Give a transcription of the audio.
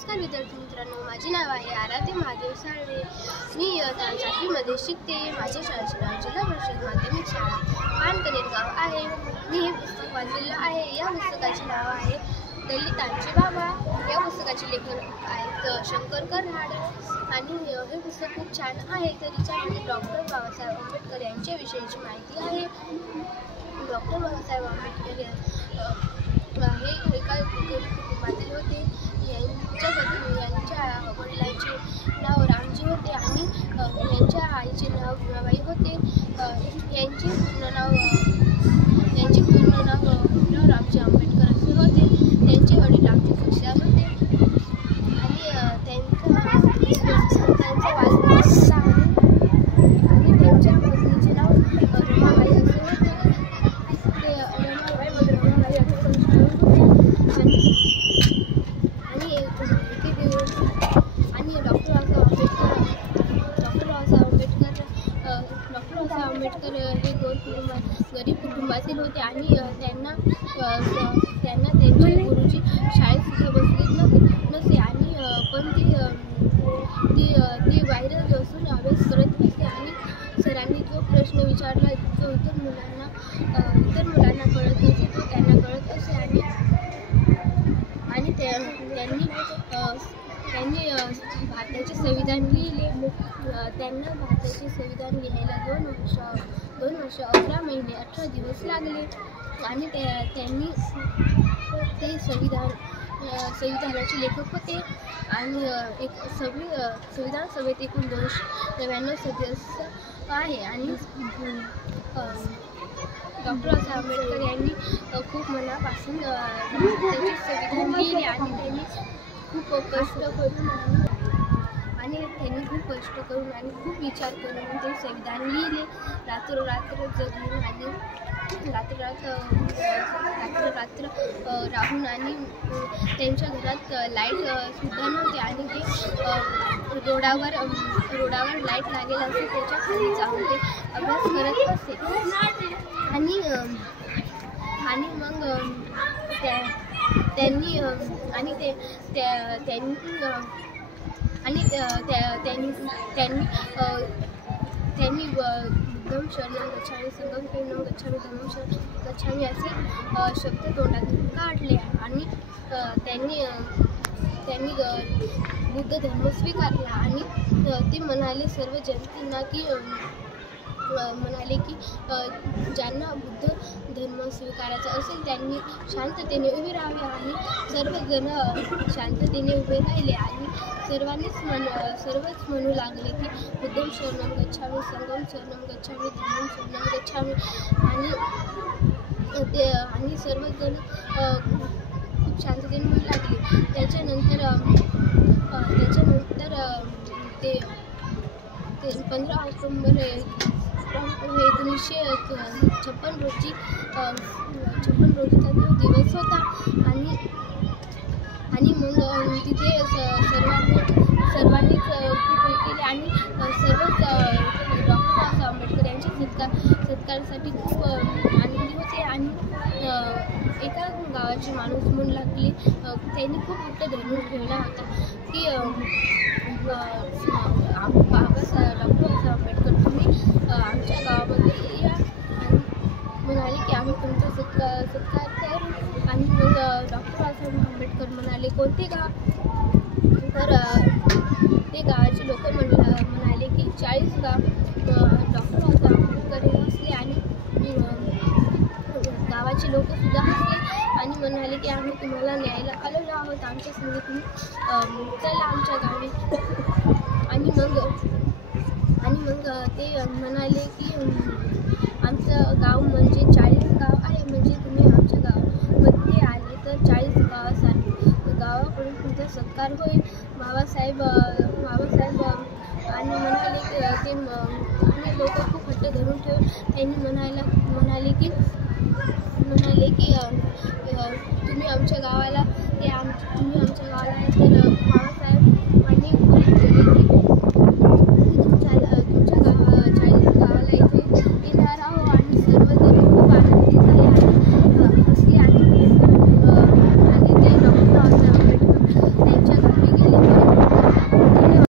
नमस्कार विद्यार्थी मित्रांनो, माझे नाव आहे आराध्य महादेव साळवे. मी इयत्ता 7वीमध्ये शिकते. माझ्या शाळेचे नाव जिल्हा परिषद माध्यमिक शाळा पानकनेर गाव आहे. मी हे पुस्तक वाचलेलं आहे. या पुस्तकाचे नाव आहे दलितांचे बाबा. या पुस्तकाचे लेखक आहेत शंकर कर्नाड आणि हे पुस्तक खूप छान आहे. तर याच्यामध्ये डॉक्टर बाबासाहेब आंबेडकर यांच्याविषयीची माहिती आहे. डॉक्टर बाबासाहेब आंबेडकर हे एका गरीब कुटुंबातील होते. यांच्या वडिलांचे नाव रामजी होते आणि यांच्या आईचे नाव भीमाबाई होते. यांचे पूर्ण नाव रामजी आंबेडकर असे होते. त्यांचे वडील रामजी सुखसियार होते आणि त्यांचा वारसा आणि त्यांच्या पत्नीचे नाव रमाबाई असे होते. ते रमाबाई आणि डॉक्टर आंबेडकर हे गरीब कुटुंबातील होते आणि त्यांना त्यांचे गुरुजी शाळेत सुद्धा बसलेच नसे आणि पण ते बाहेर बसून अभ्यास करत होते आणि सरांनी जो प्रश्न विचारला जो इतर मुलांना कळत नसे तो त्यांना कळत असे आणि त्यांनी भारताचे संविधान लिहिले. त्यांना भारताचे संविधान लिहायला 2 वर्ष 11 महिने 18 दिवस लागले आणि त्यांनी ते संविधानाचे लेखक होते आणि संविधान सभेत एकूण 299 सदस्य आहे आणि डॉक्टर बाबासाहेब आंबेडकर यांनी खूप मनापासून त्याचे संविधान लिहिले आणि त्यांनी खूप कष्ट करून आणि खूप विचार करून ते संविधान लिहिले. रात्र जगून आणि रात्र राहून आणि त्यांच्या घरात लाईट सुद्धा नव्हते आणि ते रोडावर लाईट लागेल असे त्याच्या खाली जाऊन ते अभ्यास करत असे आणि मग त्यांनी बुद्धं शरणं गच्छामि, संघं शरणं गच्छामि, धम्मं शरणं गच्छामि असे शब्द तोंडातून काढले आणि त्यांनी बुद्ध धर्म स्वीकारला आणि ते म्हणाले सर्व जनतेला की ज्यांना बुद्ध धर्म स्वीकारायचा असेल त्यांनी शांततेने उभे राहावे आणि सर्वजण शांततेने उभे राहिले आणि सर्वच म्हणू लागले की बुद्धं शरणं गच्छामि, संघं शरणं गच्छामि, धम्मं शरणं गच्छामि आणि सर्वजण खूप शांततेने म्हणू लागले. त्याच्यानंतर ते 15 ऑक्टोबर 1956 रोजी तो दिवस होता आणि मग तिथे सर्वांनीच खूप हे केले आणि सर्वच डॉक्टर बाबासाहेब आंबेडकर यांच्या सत्कारासाठी खूप आनंदी होते आणि एका गावाची माणूस म्हणू लागली. त्यांनी खूप हट्ट धरून ठेवला होता की डॉक्टर बाबासाहेब आंबेडकर तुम्ही आमच्या गावामध्ये या आणि म्हणाले की आम्ही तुमचा सत्कार करू आणि मग डॉक्टर बाबासाहेब आंबेडकर म्हणाले कोणते गाव. तर ते गावाचे लोक म्हणाले की 40 गाव. डॉक्टर बाबासाहेब आंबेडकर हे हसले आणि गावाचे लोक सुद्धा हसले आणि म्हणाले की आम्ही तुम्हाला न्यायला आलेलो आहोत, आमच्या संग तुम्ही चला आमच्या गावी. आणि मग ते म्हणाले की आमचं गाव म्हणजे 40 गाव आहे, म्हणजे तुम्ही आमच्या गावामध्ये आले तर 40 गावाकडून तुमचा सत्कार होईल. बाबासाहेब आणि म्हणाले की आणि लोक खूप हट्ट धरून ठेवून त्यांनी म्हणाले की तुम्ही आमच्या गावाला तुम्ही